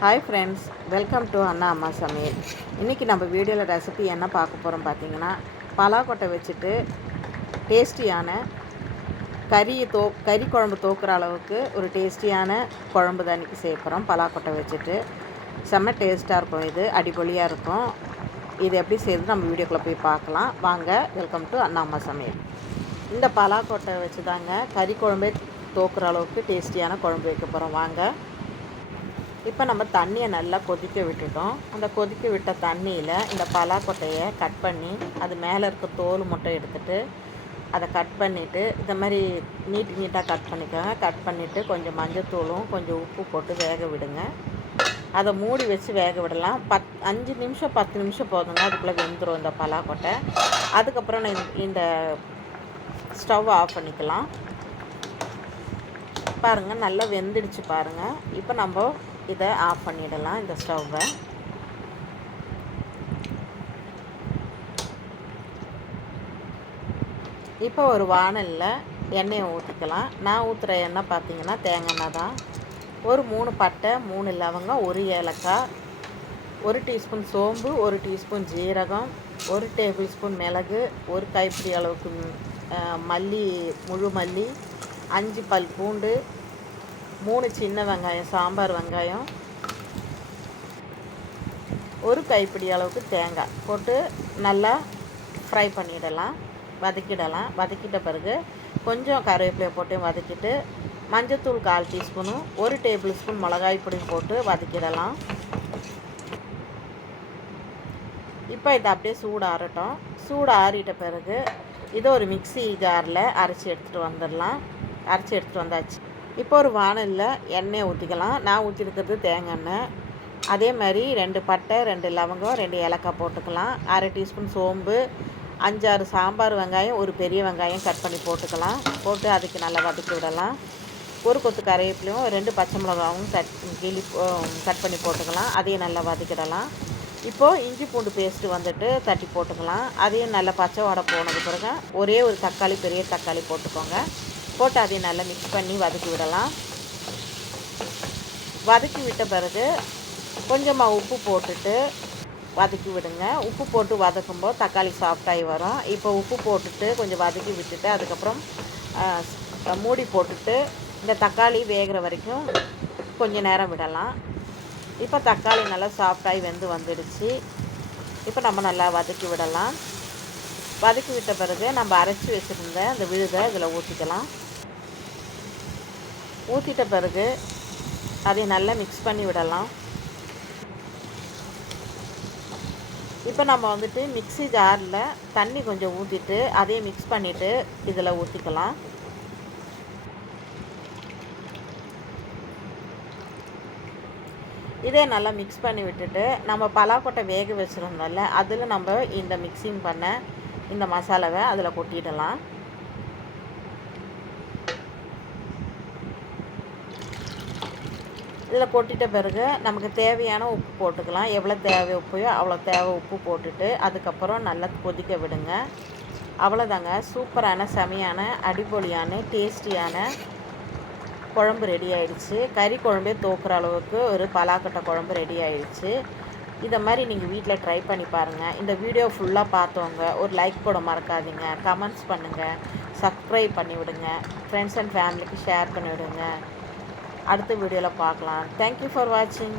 Hi friends welcome to Anna Amma Samayal இன்றைக்கி நம்ம வீடியோவில் ரெசிபி என்ன பார்க்க போகிறோம் பார்த்தீங்கன்னா பலாக்கொட்டை வச்சுட்டு டேஸ்டியான கறியை தோ கறி குழம்பு தோக்குற அளவுக்கு ஒரு டேஸ்டியான குழம்பு தான் இன்றைக்கி செய்ய பலாக்கொட்டை வச்சுட்டு செம்ம டேஸ்ட்டாக இருக்கும் இது அடிப்பொலியாக இருக்கும். இது எப்படி செய்யுது நம்ம வீடியோக்குள்ளே போய் பார்க்கலாம். வாங்க வெல்கம் டு அண்ணா அம்மா சமையல் இந்த பலாக்கொட்டை வச்சு தாங்க கறி குழம்பே தோக்குற அளவுக்கு டேஸ்டியான குழம்பு வைக்க போகிறோம் வாங்க இப்போ நம்ம தண்ணியை நல்லா கொதிக்க விட்டுட்டோம். அந்த கொதிக்க விட்ட தண்ணியில் இந்த பலாக்கொட்டையை கட் பண்ணி அது மேலே இருக்க தோல் மட்டும் எடுத்துட்டு அதை கட் பண்ணிவிட்டு இந்த மாதிரி நீட்டு நீட்டாக கட் பண்ணிக்கோங்க. கட் பண்ணிவிட்டு கொஞ்சம் மஞ்சத்தூளும் கொஞ்சம் உப்பு போட்டு வேக விடுங்க. அதை மூடி வச்சு வேக விடலாம். பத் அஞ்சு நிமிஷம் பத்து நிமிஷம் போதுங்க அதுக்குள்ளே வெந்துடும் இந்த பலாக்கொட்டை. அதுக்கப்புறம் நான் இந்த ஸ்டவ் ஆஃப் பண்ணிக்கலாம். பாருங்கள் நல்லா வெந்துடுச்சு பாருங்கள் இப்போ நம்ம இதை ஆஃப் பண்ணிடலாம் இந்த ஸ்டவ்வை. இப்போ ஒரு வானலில் எண்ணெயை ஊற்றிக்கலாம். நான் ஊற்றுற எண்ணெய் பார்த்தீங்கன்னா தேங்காய் எண்ணெய் தான். ஒரு மூணு பட்டை மூணு லவங்கம் ஒரு ஏலக்காய் ஒரு டீஸ்பூன் சோம்பு ஒரு டீஸ்பூன் ஜீரகம் ஒரு டேபிள் ஸ்பூன் மிளகு ஒரு கைப்பிடி அளவுக்கு மல்லி முழு மல்லி அஞ்சு பல் பூண்டு மூணு சின்ன வெங்காயம் சாம்பார் வெங்காயம். ஒரு கைப்பிடி அளவுக்கு தேங்காய் போட்டு நல்லா ஃப்ரை பண்ணிடலாம் வதக்கிடலாம். வதக்கிட்ட பிறகு கொஞ்சம் கருவேப்பிலையை போட்டு வதக்கிட்டு மஞ்சத்தூள் கால் டீஸ்பூனும் ஒரு டேபிள் ஸ்பூன் மிளகாய் பொடி போட்டு வதக்கிடலாம். இப்போ இதை அப்படியே சூடு ஆறட்டும். சூடு ஆறிட்ட பிறகு இதை ஒரு மிக்சி ஜாரில் அரைச்சி எடுத்துகிட்டு வந்துடலாம். அரைச்சி எடுத்துகிட்டு வந்தாச்சு. இப்போ ஒரு வானலில் எண்ணெய் ஊற்றிக்கலாம் நான் ஊற்றிருக்கிறது தேங்காய் எண்ணெய். அதே மாதிரி ரெண்டு பட்டை ரெண்டு லவங்கம் ரெண்டு ஏலக்காய் போட்டுக்கலாம். அரை டீஸ்பூன் சோம்பு அஞ்சாறு சாம்பார் வெங்காயம் ஒரு பெரிய வெங்காயம் கட் பண்ணி போட்டுக்கலாம். போட்டு அதுக்கு நல்லா வதக்கி விடலாம். ஒரு கொத்து கருவேப்பிலையும் ரெண்டு பச்சை மிளகாவும் கட் கிளி கட் பண்ணி போட்டுக்கலாம். அதையும் நல்லா வதக்கிடலாம் இப்போது இஞ்சி பூண்டு பேஸ்ட்டு வந்துட்டு தட்டி போட்டுக்கலாம். அதையும் நல்லா பச்சை வடை போனது பிறகு ஒரே ஒரு தக்காளி பெரிய தக்காளி போட்டுக்கோங்க. போட்டு அதையும் நல்லா மிக்ஸ் பண்ணி வதக்கி விடலாம். வதக்கி விட்ட பிறகு கொஞ்சமாக உப்பு போட்டுட்டு வதக்கி விடுங்க. உப்பு போட்டு வதக்கும்போது தக்காளி சாஃப்டாகி வரும். இப்போ உப்பு போட்டுட்டு கொஞ்சம் வதக்கி விட்டுட்டு அதுக்கப்புறம் மூடி போட்டுட்டு இந்த தக்காளி வேகிற வரைக்கும் கொஞ்சம் நேரம் விடலாம். இப்போ தக்காளி நல்லா சாஃப்டாகி வெந்து வந்துடுச்சு. இப்போ நம்ம நல்லா வதக்கி விடலாம். வதக்கி விட்ட பிறகு நம்ம அரைச்சி வச்சுருந்த அந்த விழுதை இதில் ஊற்றிக்கலாம் ஊற்றிட்ட பிறகு அதை நல்லா மிக்ஸ் பண்ணி விடலாம். இப்போ நம்ம வந்துட்டு மிக்சி ஜாரில் தண்ணி கொஞ்சம் ஊற்றிட்டு அதையும் மிக்ஸ் பண்ணிவிட்டு இதில் ஊற்றிக்கலாம் இதே நல்லா மிக்ஸ் பண்ணி விட்டுட்டு நம்ம பலாக்கொட்டை வேக வச்சுருந்தோம்ல அதில் நம்ம இந்த மிக்சிங் பண்ண இந்த மசாலாவை அதில் கொட்டிடலாம். இதில் கொட்டிட்ட பிறகு நமக்கு தேவையான உப்பு போட்டுக்கலாம். எவ்வளோ தேவை உப்பையோ அவ்வளோ தேவை உப்பு போட்டுட்டு அதுக்கப்புறம் நல்லா கொதிக்க விடுங்க. அவ்வளோதாங்க சூப்பரான செமையான அடிப்பொலியான டேஸ்டியான குழம்பு ரெடி ஆயிடுச்சு. கறி குழம்பே தோக்குற அளவுக்கு ஒரு பலாக்கட்டை குழம்பு ரெடி ஆயிடுச்சு. இதை மாதிரி நீங்கள் வீட்டில் ட்ரை பண்ணி பாருங்கள் இந்த வீடியோ ஃபுல்லாக பார்த்தவங்க ஒரு லைக் போட மறக்காதீங்க. கமெண்ட்ஸ் பண்ணுங்கள் சப்ஸ்கிரைப் பண்ணி விடுங்க ஃப்ரெண்ட்ஸ் அண்ட் ஃபேமிலிக்கு ஷேர் பண்ணி விடுங்க அடுத்த வீடியோவில் பார்க்கலாம். தேங்க்யூ ஃபார் வாட்சிங்